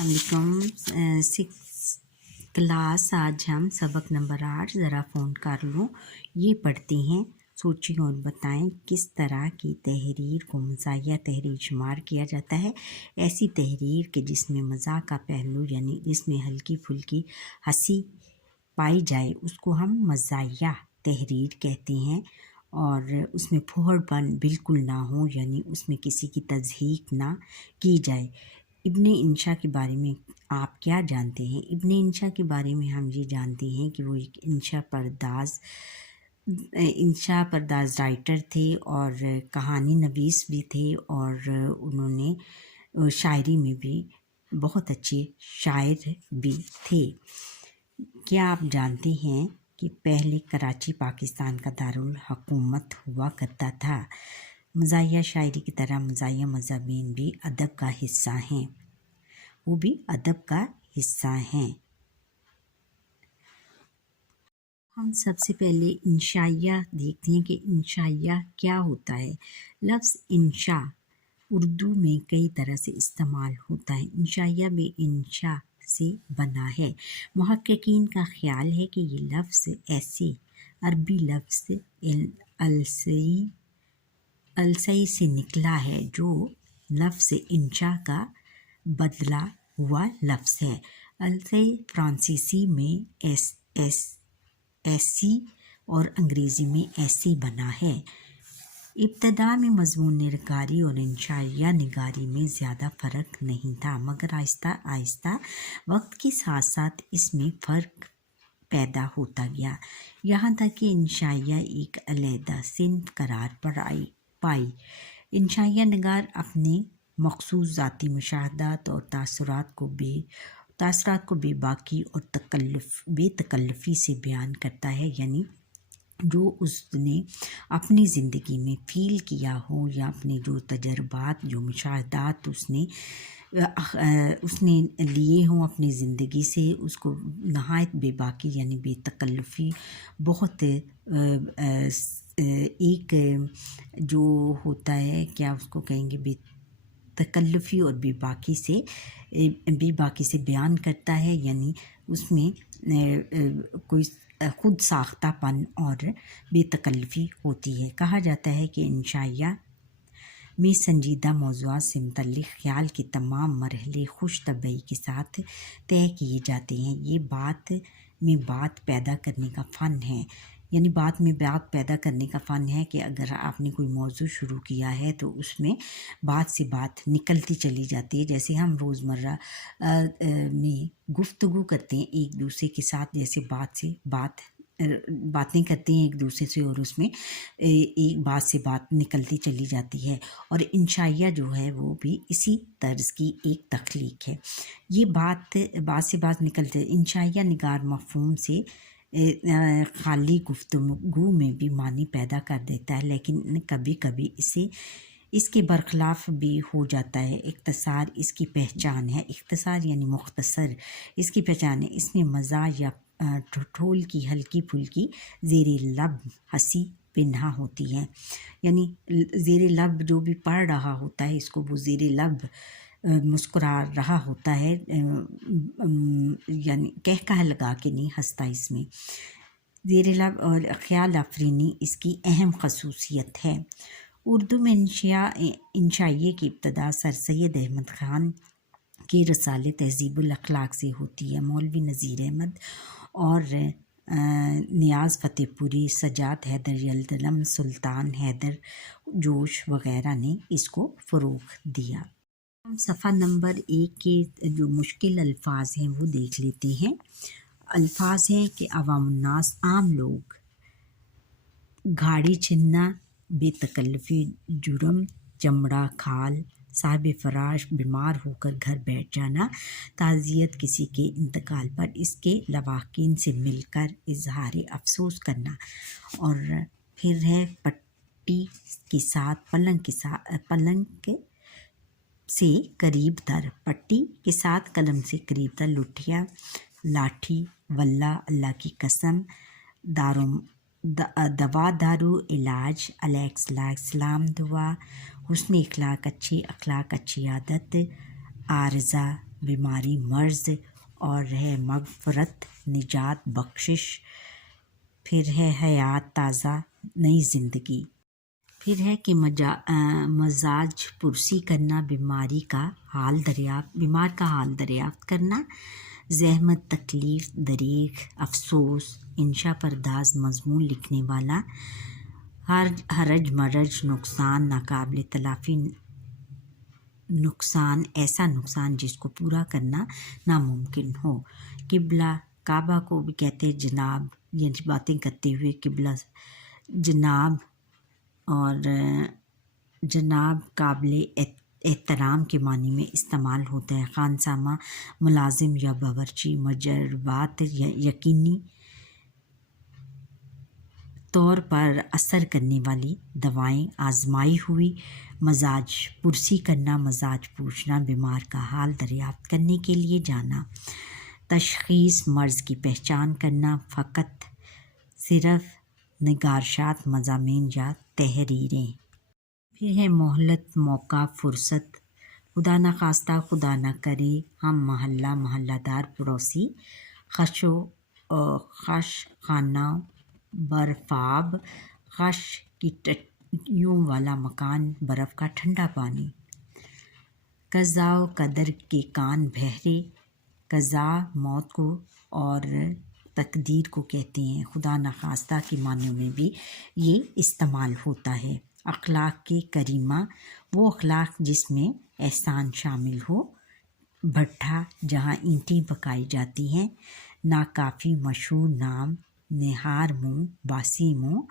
अस्सलाम six class. आज हम सबक नंबर 8 ज़रा फ़ोन कर लूँ ये पढ़ते हैं। सोचिए और बताएं किस तरह की तहरीर को मज़ाहिया तहरीर शुमार किया जाता है। ऐसी तहरीर के जिसमें मज़ाक का पहलू यानी जिसमें हल्की फुल्की हंसी पाई जाए उसको हम मज़ाहिया तहरीर कहते हैं। और उसमें फुहड़पन बिल्कुल ना हो यानी उसमें किसी की तज़हीक ना की जाए। इब्ने इंशा के बारे में आप क्या जानते हैं? इब्ने इंशा के बारे में हम ये जानते हैं कि वो एक इंशा परदाज राइटर थे और कहानी नवीस भी थे और उन्होंने शायरी में भी बहुत अच्छे शायर भी थे। क्या आप जानते हैं कि पहले कराची पाकिस्तान का दारुल हुकूमत हुआ करता था? मज़ाहिया शायरी की तरह मज़ाहिया मज़ामीन भी अदब का हिस्सा हैं, वो भी अदब का हिस्सा हैं। हम सबसे पहले इंशाइया देखते हैं कि इंशाइया क्या होता है। लफ्ज़ इंशा उर्दू में कई तरह से इस्तेमाल होता है। इंशाइया भी इंशा से बना है। मुहक्किकीन का ख्याल है कि ये लफ्ज़ ऐसे अरबी लफ्ज़ अलसई से निकला है जो लफ्ज़ इंशा का बदला हुआ लफ्ज़ है। अलसई फ्रांसीसी में ऐसी और अंग्रेज़ी में ऐसी बना है। इब्तदा में मज़मून निगारी और इंशाइया निगारी में ज़्यादा फ़र्क नहीं था, मगर आहिस्ता आहिस्ता वक्त के साथ साथ इसमें फ़र्क पैदा होता गया, यहाँ तक कि इंशाइया एक अलहदा सिंफ करार पाई। इंशाइया निगार अपने मखसूस ज़ाती मुशाहदात और तासुरात को बेबाकी और बेतकल्लुफ़ी से बयान करता है, यानी जो उसने अपनी ज़िंदगी में फ़ील किया हो या अपने जो तजर्बात जो मुशाहदात उसने लिए हों अपनी ज़िंदगी से, उसको नहायत बेबाकी यानी बेतकल्लुफ़ी बहुत एक जो होता है क्या उसको कहेंगे बेतकल्लुफ़ी और बेबाकी से बयान करता है, यानी उसमें कोई ख़ुद साख्तापन और बेतकल्लुफ़ी होती है। कहा जाता है कि इंशाइया में संजीदा मौज़ूआत से मुतल्लिक़ ख़्याल के तमाम मरहले खुश तबई के साथ तय किए जाते हैं। ये बात पैदा करने का फ़न है, यानी बात में बात पैदा करने का फ़न है कि अगर आपने कोई मौज़ू शुरू किया है तो उसमें बात से बात निकलती चली जाती है। जैसे हम रोज़मर्रा में गुफ्तगू करते हैं एक दूसरे के साथ, जैसे बातें करते हैं एक दूसरे से और उसमें एक बात से बात निकलती चली जाती है। और इंशाइया जो है वो भी इसी तर्ज़ की एक तख्लीक है। ये बात से बात निकलते इंशाइया निगार मफ़हूम से खाली गुफ्तगू में भी मानी पैदा कर देता है, लेकिन कभी कभी इसके बरखिलाफ़ भी हो जाता है। इख्तिसार इसकी पहचान है। इख्तिसार यानी मुख्तसर इसकी पहचान है। इसमें मज़ा या ठोल की हल्की फुल्की ज़ेरे लब हंसी पिन्हा होती है, यानी ज़ेरे लब जो भी पढ़ रहा होता है इसको वो ज़ेरे लब मुस्कुरा रहा होता है, यानी कह लगा के नहीं हंसता। इसमें ज़ेरे लब और ख़याल आफरीनी इसकी अहम खसूसियत है। उर्दू में इंशाइये की इब्तदा सर सैयद अहमद ख़ान के रसाले तहज़ीबुल अखलाक से होती है। मौलवी नज़ीर अहमद और नियाज़ फ़तेहपुरी, सजाद हैदर यल्दलम, सुल्तान हैदर जोश वग़ैरह ने इसको फ़रोग़ दिया। हम सफ़ा नंबर 1 के जो मुश्किल अल्फाज हैं वो देख लेते हैं। अल्फाज हैं कि अवामुन्नास आम लोग, घाड़ी छिन्ना बेतकल्लुफ़ी जुर्म, चमड़ा खाल, साहिब फराश बीमार होकर घर बैठ जाना, ताज़ियत किसी के इंतकाल पर इसके लवाकिन से मिलकर इजहार अफसोस करना। और फिर है पट्टी के साथ पलंग से करीब तर, पट्टी के साथ कलम से करीब तर, लुठिया लाठी, वल्ला अल्लाह की कसम, दवा दारू इलाज, अलैहिस्सलाम दुआ, हुस्न अखलाक अच्छी आदत, आरज़ा बीमारी मर्ज, और है मगफरत निजात बख्शिश, फिर है हयात ताज़ा नई ज़िंदगी, फिर है कि मजाज पुरसी करना, बीमार का हाल दरियाफ्त करना, ज़हमत तकलीफ़ दरीग अफसोस, इंशा परदाज मजमून लिखने वाला, हरज मरज नुकसान नाकाबिल तलाफ़ी नुकसान, ऐसा नुकसान जिसको पूरा करना नामुमकिन हो। किबला, काबा को भी कहते हैं जनाब, ये बातें करते हुए किबला जनाब, और जनाब काबिल एहतराम के मानी में इस्तेमाल होता है। खानसामा मुलाजिम या बावर्ची, मजरबात यकीनी तौर पर असर करने वाली दवाएं, आजमाई हुई, मजाज पुरसी करना, मजाज पूछना, बीमार का हाल दरियाफ्त करने के लिए जाना, तशख़ीस मर्ज़ की पहचान करना, फ़कत सिर्फ़ निगारशात मज़ामीन या तहरीरें, फिर है मोहलत मौका फ़ुर्सत, खुदा न खास्ता खुदा न करे हम महल्ला महल्लादार पड़ोसी, खश खाना बर्फाब, खश की टट्टियों वाला मकान, बर्फ़ का ठंडा पानी, कज़ा व कदर के कान बहरे, कज़ा मौत को और तकदीर को कहते हैं। खुदा न खास्ता के मानों में भी ये इस्तेमाल होता है। अखलाक के करीमा, वो अखलाक जिसमें एहसान शामिल हो, भट्ठा जहाँ ईंटें पकाई जाती हैं, नाकाफ़ी मशहूर नाम, निहार मुँह, बासी मुँह,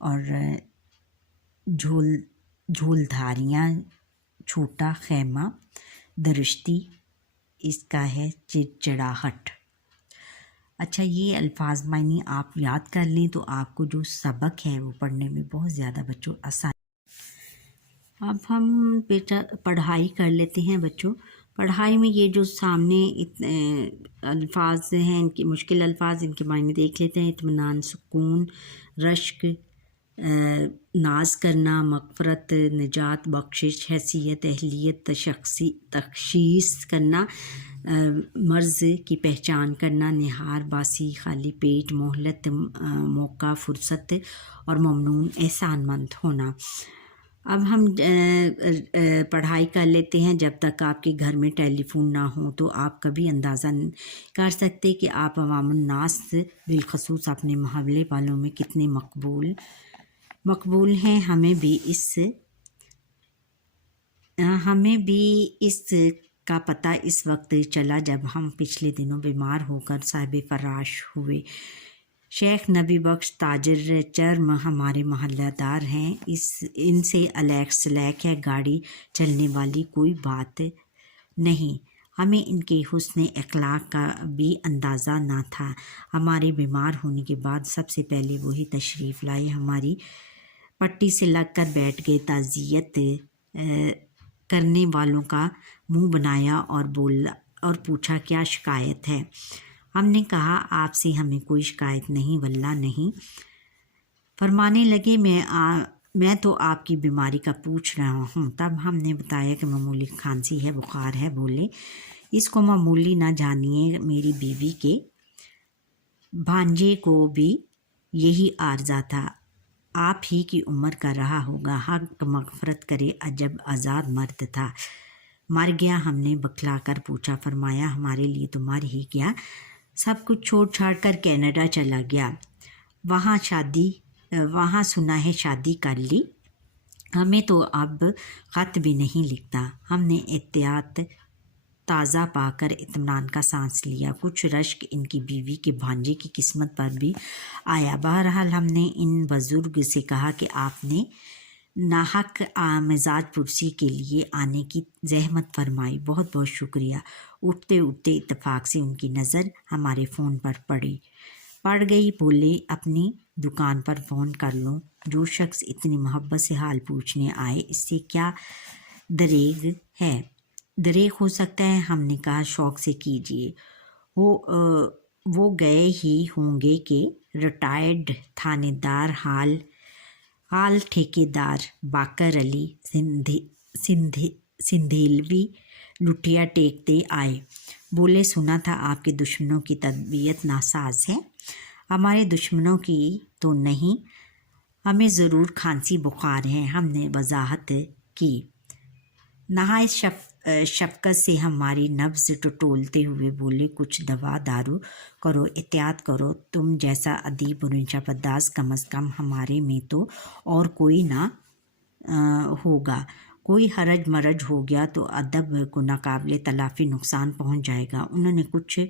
और झोलधारियाँ, छोटा खैमा, दरुश्ती, इसका है चिड़चिड़ाहट। अच्छा, ये अल्फाज मायने आप याद कर लें तो आपको जो सबक है वो पढ़ने में बहुत ज़्यादा बच्चों आसान। अब हम बेटा पढ़ाई कर लेते हैं बच्चों। पढ़ाई में ये जो सामने इतने अल्फाज हैं, इनके मुश्किल अल्फाज, इनके मायने देख लेते हैं। इत्मीनान, सुकून, रश्क, नाज करना, मग़फ़रत, निजात बख्शिश, हैसियत, अहलियत, तख़शीस करना, मर्ज़ की पहचान करना, निहार, बासी, खाली पेट, मोहलत मौका, फ़ुर्सत, और ममनून एहसानमंद होना। अब हम पढ़ाई कर लेते हैं। जब तक आपके घर में टेलीफोन ना हो तो आप कभी अंदाज़ा नहीं कर सकते कि आप अवामुन नास बिलखसूस अपने मोहल्ले वालों में कितने मकबूल हैं। हमें भी इस का पता इस वक्त चला जब हम पिछले दिनों बीमार होकर साहिब फराश हुए। शेख नबी बख्श ताजर चर्म हमारे मोहल्लेदार हैं। इनसे अलैक सलैक है, गाड़ी चलने वाली कोई बात नहीं। हमें इनके हुस्न अखलाक का भी अंदाज़ा ना था। हमारे बीमार होने के बाद सबसे पहले वही तशरीफ़ लाए, हमारी पट्टी से लग कर बैठ गए, ताज़ियत करने वालों का मुंह बनाया और बोला और पूछा क्या शिकायत है। हमने कहा आपसे हमें कोई शिकायत नहीं, वल्लाह नहीं। फरमाने लगे मैं तो आपकी बीमारी का पूछ रहा हूँ। तब हमने बताया कि मामूली खांसी है, बुखार है। बोले इसको मामूली ना जानिए, मेरी बीवी के भांजे को भी यही आर्जा था, आप ही की उम्र का रहा होगा, हक मग़फ़रत करे, अजब आज़ाद मर्द था, मर गया। हमने बखला कर पूछा, फरमाया हमारे लिए तो मर ही गया, सब कुछ छोड़ छाड़ कर कनाडा चला गया, वहाँ सुना है शादी कर ली, हमें तो अब ख़त भी नहीं लिखता। हमने एहतियात ताज़ा पाकर इत्मीनान का सांस लिया। कुछ रश्क इनकी बीवी के भांजे की किस्मत पर भी आया। बहरहाल हमने इन बुज़ुर्ग से कहा कि आपने नाहक मिजाज पुरसी के लिए आने की ज़हमत फरमाई, बहुत बहुत शुक्रिया। उठते उठते इत्तेफाक से उनकी नज़र हमारे फ़ोन पर पड़ गई। बोले अपनी दुकान पर फ़ोन कर लो, जो शख्स इतनी मोहब्बत से हाल पूछने आए इससे क्या दरेग है, दरेग हो सकता है। हमने कहा शौक़ से कीजिए, वो गए ही होंगे कि रिटायर्ड थानेदार हाल ठेकेदार बाकर अली सिंधेलवी लुटिया टेकते आए। बोले, सुना था आपके दुश्मनों की तबीयत नासाज है। हमारे दुश्मनों की तो नहीं, हमें ज़रूर खांसी बुखार है, हमने वजाहत की। नहायत शफ़क़त से हमारी नब्ज़ टटोलते हुए बोले, कुछ दवा दारू करो, एहतियात करो, तुम जैसा अदीब और इंशापदास कम अज़ कम हमारे में तो और कोई ना होगा। कोई हरज मरज हो गया तो अदब को नाकाबिले तलाफ़ी नुकसान पहुंच जाएगा। उन्होंने कुछ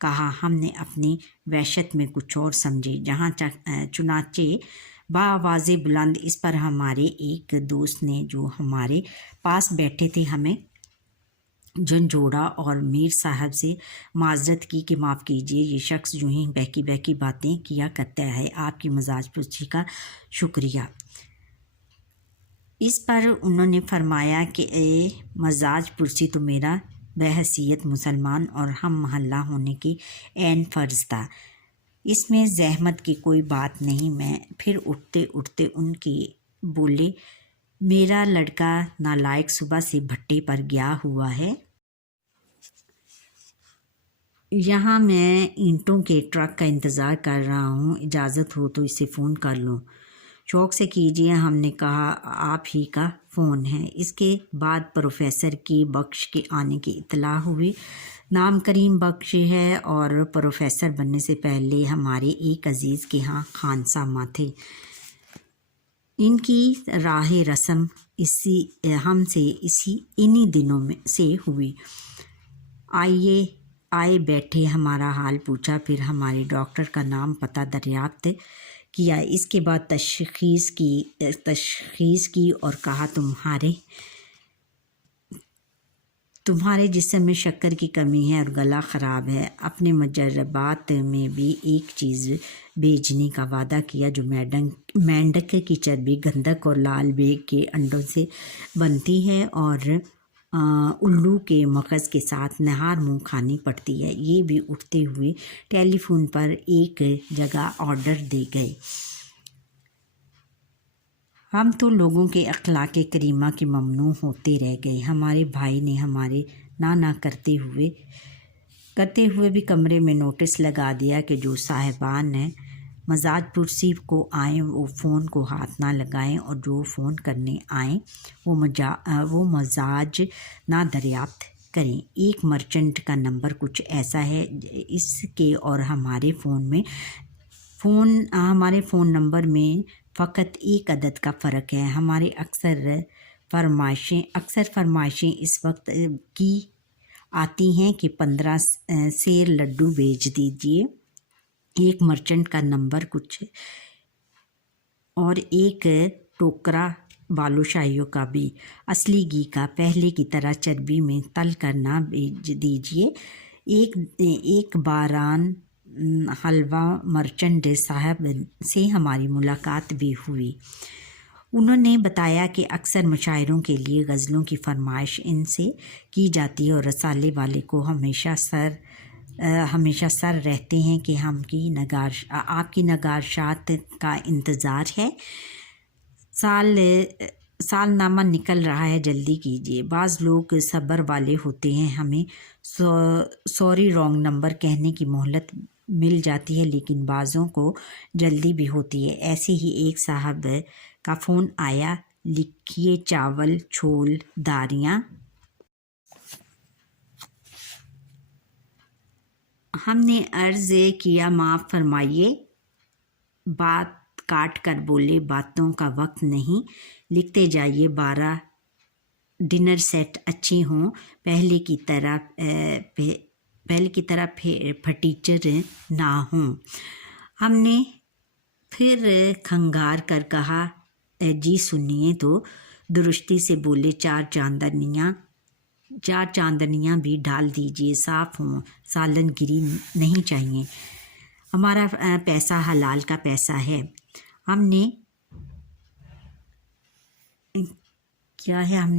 कहा, हमने अपनी वहशत में कुछ और समझे। जहाँ चुनाचे बाआवाज़े बुलंद इस पर हमारे एक दोस्त ने, जो हमारे पास बैठे थे, हमें झंझोड़ा और मीर साहब से माजरत की कि माफ़ कीजिए, ये शख्स यूँ ही बहकी बहकी बातें किया करता है, आपकी मजाज पुरसी का शुक्रिया। इस पर उन्होंने फरमाया कि मजाज पुरसी तो मेरा बहसीयत मुसलमान और हम महल्ला होने की ऐन फ़र्ज़ था, इसमें ज़हमत की कोई बात नहीं। मैं फिर उठते उठते उनकी बोले, मेरा लड़का नालायक सुबह से भट्टे पर गया हुआ है, यहाँ मैं ईंटों के ट्रक का इंतज़ार कर रहा हूँ, इजाज़त हो तो इसे फ़ोन कर लूँ। शौक़ से कीजिए। हमने कहा, आप ही का फ़ोन है। इसके बाद प्रोफेसर की बख्श के आने की इत्तला हुई। नाम करीम बख्श है और प्रोफेसर बनने से पहले हमारे एक अजीज़ के यहाँ खानसामा थे। इनकी राह रस्म हमसे इन्हीं दिनों में से हुई। आए बैठे, हमारा हाल पूछा, फिर हमारे डॉक्टर का नाम पता दरियाफ्त किया। इसके बाद तशख़ीस की और कहा, तुम्हारे जिस्म में शक्कर की कमी है और गला ख़राब है। अपने मजरबात में भी एक चीज़ भेजने का वादा किया, जो मेंढक की चर्बी, गंधक और लाल बेग के अंडों से बनती है और उल्लू के मगज़ के साथ नहार मुँह खानी पड़ती है। ये भी उठते हुए टेलीफोन पर एक जगह ऑर्डर दे गए। हम तो लोगों के अखलाक़ करीमा के ममनू होते रह गए। हमारे भाई ने हमारे ना करते हुए भी कमरे में नोटिस लगा दिया कि जो साहिबान मजाज पुरसी को आएँ वो फ़ोन को हाथ ना लगाएं, और जो फ़ोन करने आएँ वो मजाज ना दरियाफ्त करें। एक मर्चेंट का नंबर कुछ ऐसा है, इसके और हमारे फ़ोन नंबर में फ़कत एक अदद का फ़र्क है। हमारे अक्सर फरमाइशें इस वक्त की आती हैं कि 15 सेर लड्डू भेज दीजिए। एक मर्चेंट का नंबर कुछ और एक टोकरा बालूशाहियों का भी, असली घी का, पहले की तरह चर्बी में तल करना भेज दीजिए। एक बारान हलवा मर्चेंट साहब से हमारी मुलाकात भी हुई। उन्होंने बताया कि अक्सर मुशायरों के लिए गज़लों की फरमाइश इनसे की जाती है और रसाले वाले को हमेशा सर रहते हैं कि आपकी नगारशात का इंतज़ार है। सालनामा निकल रहा है, जल्दी कीजिए। बाज़ लोग सब्र वाले होते हैं, हमें सॉरी रॉन्ग नंबर कहने की मोहलत मिल जाती है, लेकिन बाज़ों को जल्दी भी होती है। ऐसे ही एक साहब का फ़ोन आया, लिखिए चावल, छोल, दारियाँ। हमने अर्ज़ किया, माफ़ फरमाइए। बात काट कर बोले, बातों का वक्त नहीं, लिखते जाइए। 12 डिनर सेट अच्छे हों, पहले की तरह फटीचर ना हों। हमने फिर खंगार कर कहा, जी सुनिए तो दुरुस्ती से बोले, 4 चांदनियाँ भी डाल दीजिए, साफ़ हों, सालन गिरी नहीं चाहिए। हमारा पैसा हलाल का पैसा है। हमने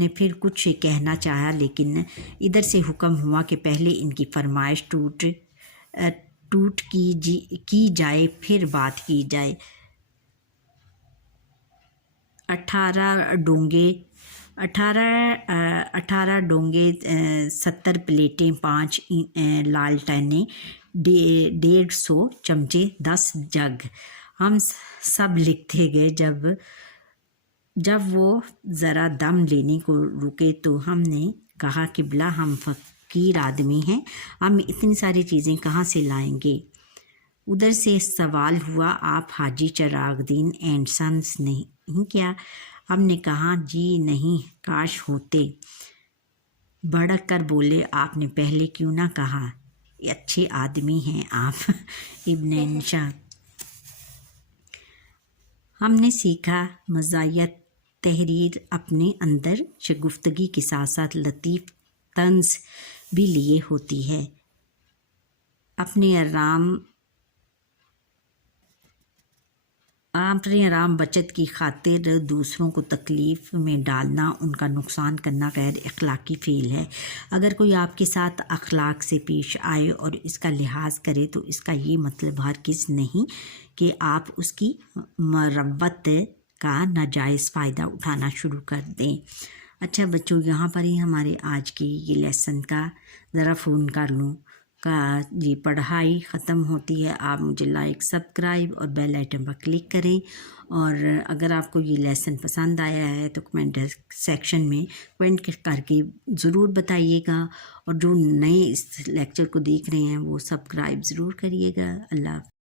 फिर कुछ कहना चाहा, लेकिन इधर से हुक्म हुआ कि पहले इनकी फरमाइश टूट की जाए, फिर बात की जाए। 18 18 डोंगे, 70 प्लेटें, 5 लालटेनें, 150 चमचे, 10 जग। हम सब लिखते गए। जब वो ज़रा दम लेने को रुके तो हमने कहा कि बिला, हम फ़कीर आदमी हैं, हम इतनी सारी चीज़ें कहाँ से लाएंगे। उधर से सवाल हुआ, आप हाजी चिरागुद्दीन एंड सन्स नहीं क्या? हमने कहा जी नहीं, काश होते। भड़क कर बोले, आपने पहले क्यों ना कहा, अच्छे आदमी हैं आप। इब्न इंशा। हमने सीखा मज़ायत तहरीर अपने अंदर शगुफ्तगी के साथ साथ लतीफ़ तंज भी लिए होती है। अपने आराम बचत की खातिर दूसरों को तकलीफ़ में डालना, उनका नुकसान करना गैर अखलाकी फ़ेल है। अगर कोई आपके साथ अखलाक से पेश आए और इसका लिहाज करे तो इसका ये मतलब हरगिज़ नहीं कि आप उसकी मरवत का नाजायज़ फ़ायदा उठाना शुरू कर दें। अच्छा बच्चों, यहाँ पर ही हमारे आज की ये लेसन का ज़रा फ़ोन कर लूँ का ये पढ़ाई ख़त्म होती है। आप मुझे लाइक, सब्सक्राइब और बेल आइटन पर क्लिक करें। और अगर आपको ये लेसन पसंद आया है तो कमेंट सेक्शन में कमेंट करके ज़रूर बताइएगा। और जो नए इस लेक्चर को देख रहे हैं वो सब्सक्राइब ज़रूर करिएगा। अल्लाह।